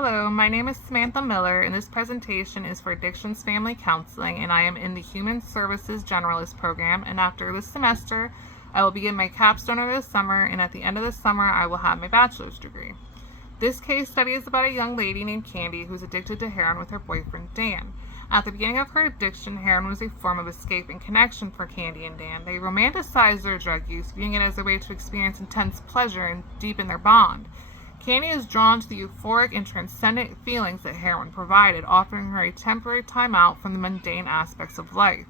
Hello, my name is Samantha Miller, and this presentation is for Addictions Family Counseling, and I am in the Human Services Generalist Program. And after this semester, I will begin my capstone over the summer, and at the end of the summer, I will have my bachelor's degree. This case study is about a young lady named Candy who's addicted to heroin with her boyfriend Dan. At the beginning of her addiction, heroin was a form of escape and connection for Candy and Dan. They romanticized their drug use, viewing it as a way to experience intense pleasure and deepen their bond. Candy is drawn to the euphoric and transcendent feelings that heroin provided, offering her a temporary time out from the mundane aspects of life.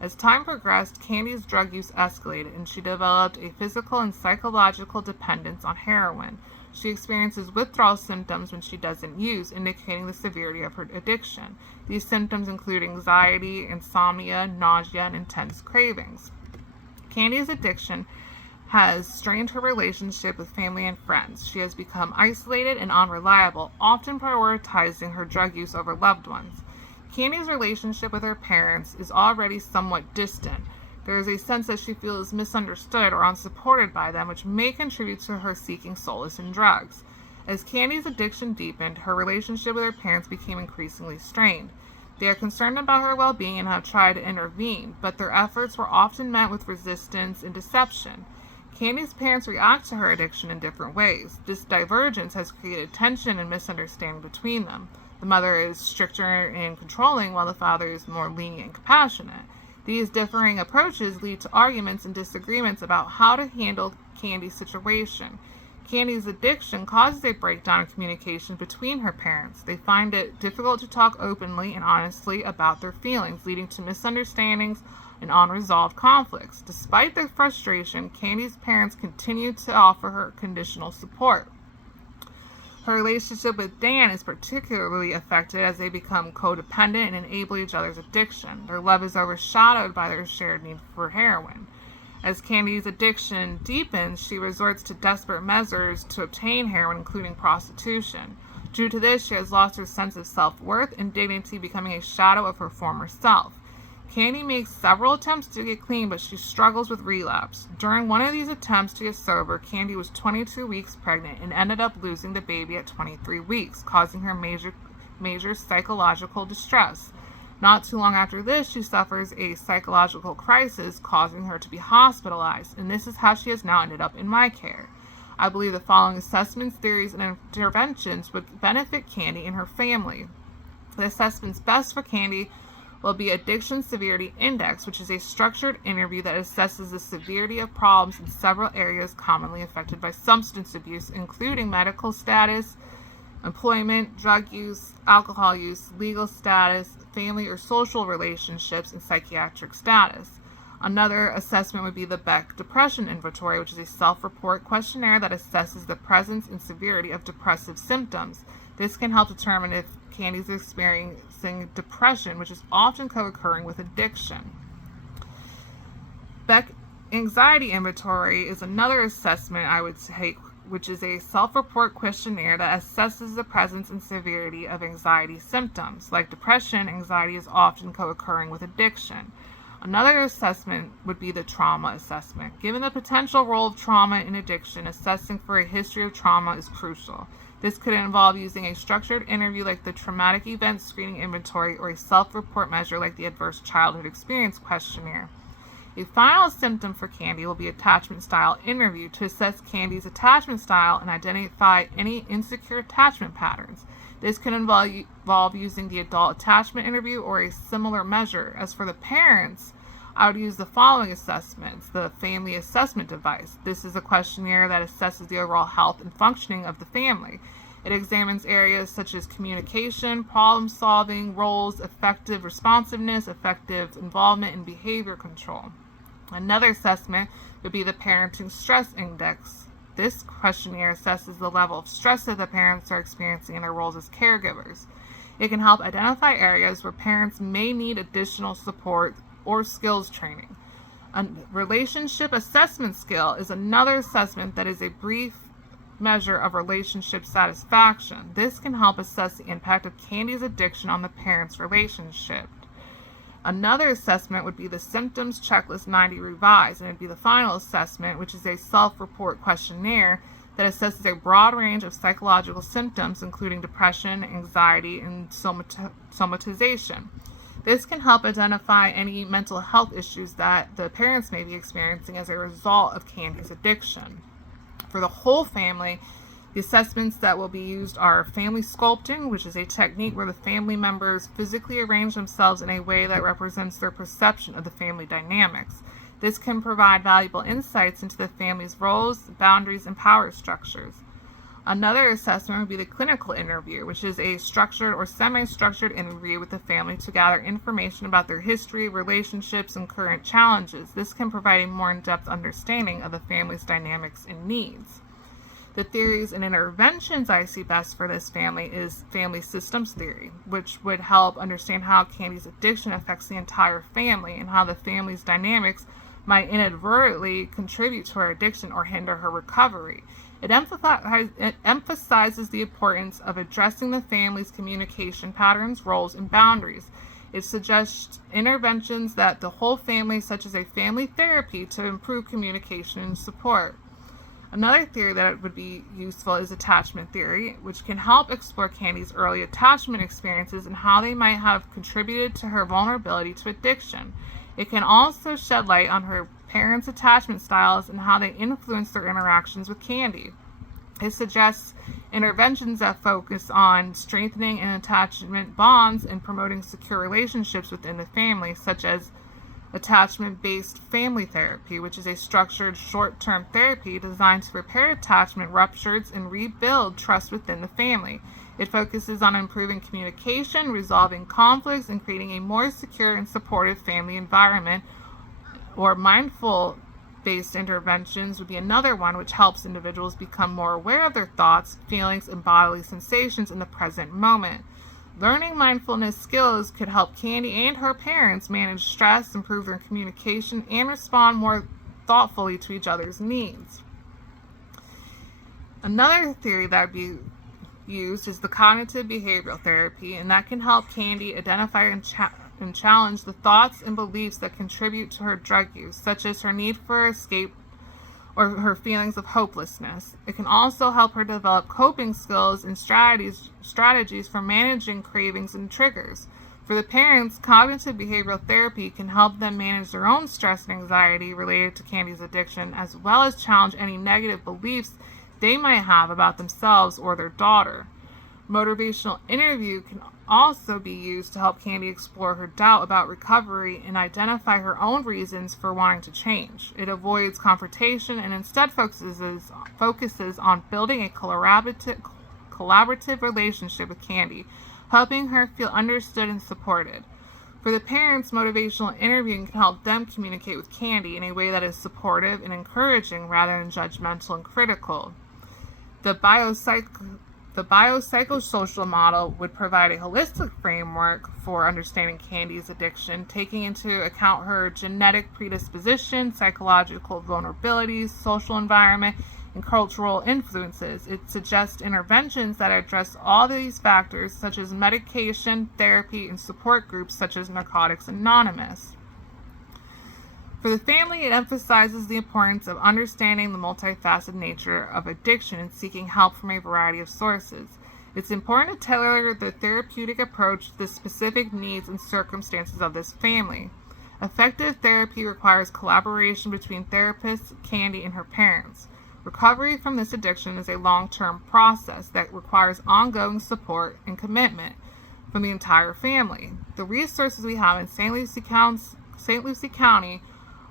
As time progressed, Candy's drug use escalated, and she developed a physical and psychological dependence on heroin. She experiences withdrawal symptoms when she doesn't use, indicating the severity of her addiction. These symptoms include anxiety, insomnia, nausea, and intense cravings. Candy's addiction has strained her relationship with family and friends. She has become isolated and unreliable, often prioritizing her drug use over loved ones. Candy's relationship with her parents is already somewhat distant. There is a sense that she feels misunderstood or unsupported by them, which may contribute to her seeking solace in drugs. As Candy's addiction deepened, her relationship with her parents became increasingly strained. They are concerned about her well-being and have tried to intervene, but their efforts were often met with resistance and deception. Candy's parents react to her addiction in different ways. This divergence has created tension and misunderstanding between them. The mother is stricter and controlling, while the father is more lenient and compassionate. These differing approaches lead to arguments and disagreements about how to handle Candy's situation. Candy's addiction causes a breakdown in communication between her parents. They find it difficult to talk openly and honestly about their feelings, leading to misunderstandings and unresolved conflicts. Despite their frustration, Candy's parents continue to offer her conditional support. Her relationship with Dan is particularly affected as they become codependent and enable each other's addiction. Their love is overshadowed by their shared need for heroin. As Candy's addiction deepens, she resorts to desperate measures to obtain heroin, including prostitution. Due to this, she has lost her sense of self-worth and dignity, becoming a shadow of her former self. Candy makes several attempts to get clean, but she struggles with relapse. During one of these attempts to get sober, Candy was 22 weeks pregnant and ended up losing the baby at 23 weeks, causing her major psychological distress. Not too long after this, she suffers a psychological crisis, causing her to be hospitalized, and this is how she has now ended up in my care. I believe the following assessments, theories, and interventions would benefit Candy and her family. The assessments best for Candy will be Addiction Severity Index, which is a structured interview that assesses the severity of problems in several areas commonly affected by substance abuse, including medical status, employment, drug use, alcohol use, legal status, family or social relationships, and psychiatric status. Another assessment would be the Beck Depression Inventory, which is a self-report questionnaire that assesses the presence and severity of depressive symptoms. This can help determine if Candy's experiencing depression, which is often co-occurring with addiction. Beck Anxiety Inventory is another assessment I would take, which is a self-report questionnaire that assesses the presence and severity of anxiety symptoms. Like depression, anxiety is often co-occurring with addiction. Another assessment would be the trauma assessment. Given the potential role of trauma in addiction, assessing for a history of trauma is crucial. This could involve using a structured interview like the Traumatic Event Screening Inventory or a self-report measure like the Adverse Childhood Experience Questionnaire. A final symptom for Candy will be attachment style interview to assess Candy's attachment style and identify any insecure attachment patterns. This can involve using the adult attachment interview or a similar measure. As for the parents, I would use the following assessments. The Family Assessment Device. This is a questionnaire that assesses the overall health and functioning of the family. It examines areas such as communication, problem solving, roles, effective responsiveness, effective involvement, and behavior control. Another assessment would be the Parenting Stress Index. This questionnaire assesses the level of stress that the parents are experiencing in their roles as caregivers. It can help identify areas where parents may need additional support or skills training. A relationship assessment skill is another assessment that is a brief measure of relationship satisfaction. This can help assess the impact of Candy's addiction on the parents' relationship. Another assessment would be the Symptoms Checklist 90 Revised, and it'd be the final assessment, which is a self-report questionnaire that assesses a broad range of psychological symptoms, including depression, anxiety, and somatization. This can help identify any mental health issues that the parents may be experiencing as a result of Candy's addiction. For the whole family, the assessments that will be used are family sculpting, which is a technique where the family members physically arrange themselves in a way that represents their perception of the family dynamics. This can provide valuable insights into the family's roles, boundaries, and power structures. Another assessment would be the clinical interview, which is a structured or semi-structured interview with the family to gather information about their history, relationships, and current challenges. This can provide a more in-depth understanding of the family's dynamics and needs. The theories and interventions I see best for this family is family systems theory, which would help understand how Candy's addiction affects the entire family and how the family's dynamics might inadvertently contribute to her addiction or hinder her recovery. It emphasizes the importance of addressing the family's communication patterns, roles, and boundaries. It suggests interventions that the whole family, such as a family therapy, to improve communication and support. Another theory that would be useful is attachment theory, which can help explore Candy's early attachment experiences and how they might have contributed to her vulnerability to addiction. It can also shed light on her parents' attachment styles and how they influence their interactions with Candy. It suggests interventions that focus on strengthening and attachment bonds and promoting secure relationships within the family, such as attachment-based family therapy, which is a structured short-term therapy designed to repair attachment ruptures and rebuild trust within the family. It focuses on improving communication, resolving conflicts, and creating a more secure and supportive family environment. Or mindful-based interventions would be another one, which helps individuals become more aware of their thoughts, feelings, and bodily sensations in the present moment. Learning mindfulness skills could help Candy and her parents manage stress, improve their communication, and respond more thoughtfully to each other's needs. Another theory that would be used is the cognitive behavioral therapy, and that can help Candy identify and challenge the thoughts and beliefs that contribute to her drug use, such as her need for escape or her feelings of hopelessness. It can also help her develop coping skills and strategies for managing cravings and triggers. For the parents, cognitive behavioral therapy can help them manage their own stress and anxiety related to Candy's addiction, as well as challenge any negative beliefs they might have about themselves or their daughter. Motivational interview can also be used to help Candy explore her doubt about recovery and identify her own reasons for wanting to change. It avoids confrontation and instead focuses on building a collaborative relationship with Candy, helping her feel understood and supported. For the parents, motivational interviewing can help them communicate with Candy in a way that is supportive and encouraging rather than judgmental and critical. The biopsychosocial model would provide a holistic framework for understanding Candy's addiction, taking into account her genetic predisposition, psychological vulnerabilities, social environment, and cultural influences. It suggests interventions that address all these factors, such as medication, therapy, and support groups such as Narcotics Anonymous. For the family, it emphasizes the importance of understanding the multifaceted nature of addiction and seeking help from a variety of sources. It's important to tailor the therapeutic approach to the specific needs and circumstances of this family. Effective therapy requires collaboration between therapists, Candy, and her parents. Recovery from this addiction is a long-term process that requires ongoing support and commitment from the entire family. The resources we have in St. Lucie County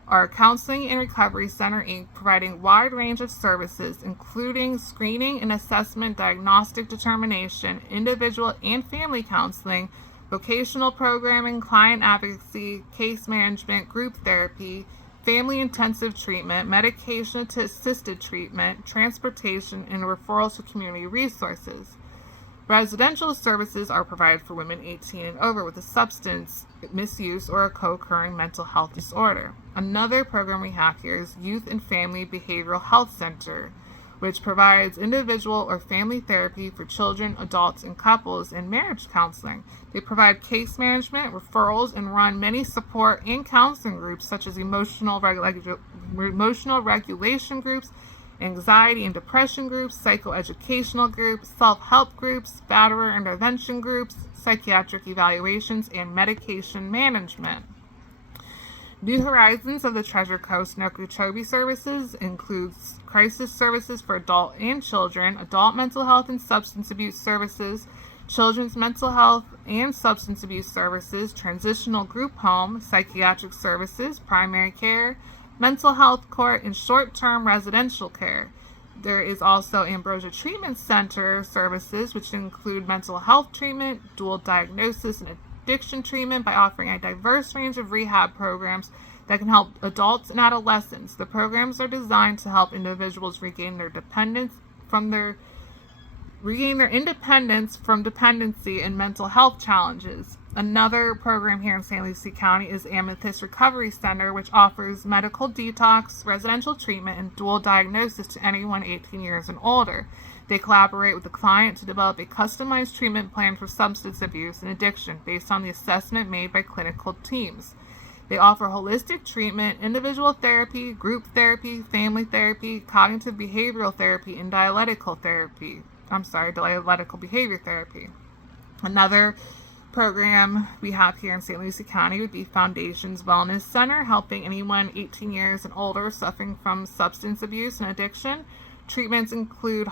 are Counseling and Recovery Center, Inc., providing a wide range of services, including screening and assessment, diagnostic determination, individual and family counseling, vocational programming, client advocacy, case management, group therapy, family intensive treatment, medication-assisted treatment, transportation, and referrals to community resources. Residential services are provided for women 18 and over with a substance misuse or a co-occurring mental health disorder. Another program we have here is Youth and Family Behavioral Health Center, which provides individual or family therapy for children, adults, and couples, and marriage counseling. They provide case management, referrals, and run many support and counseling groups such as emotional regulation groups, anxiety and depression groups, psychoeducational groups, self-help groups, batterer intervention groups, psychiatric evaluations, and medication management. New Horizons of the Treasure Coast and Okeechobee services includes crisis services for adult and children, adult mental health and substance abuse services, children's mental health and substance abuse services, transitional group home, psychiatric services, primary care, mental health court, and short-term residential care. There is also Ambrosia Treatment Center services, which include mental health treatment, dual diagnosis, and addiction treatment by offering a diverse range of rehab programs that can help adults and adolescents. The programs are designed to help individuals regain their independence from dependency and mental health challenges. Another program here in St. Lucie County is Amethyst Recovery Center, which offers medical detox, residential treatment, and dual diagnosis to anyone 18 years and older. They collaborate with the client to develop a customized treatment plan for substance abuse and addiction based on the assessment made by clinical teams. They offer holistic treatment, individual therapy, group therapy, family therapy, cognitive behavioral therapy, and dialectical behavior therapy. Another program we have here in St. Lucie County would be Foundations Wellness Center, helping anyone 18 years and older suffering from substance abuse and addiction. Treatments include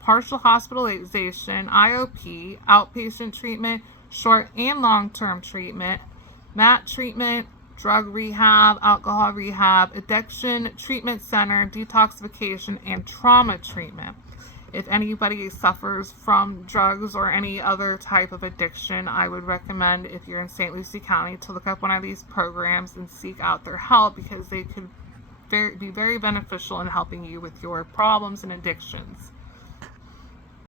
partial hospitalization, IOP, outpatient treatment, short and long-term treatment, MAT treatment, drug rehab, alcohol rehab, addiction treatment center, detoxification, and trauma treatment. If anybody suffers from drugs or any other type of addiction, I would recommend, if you're in St. Lucie County, to look up one of these programs and seek out their help, because they could be very beneficial in helping you with your problems and addictions.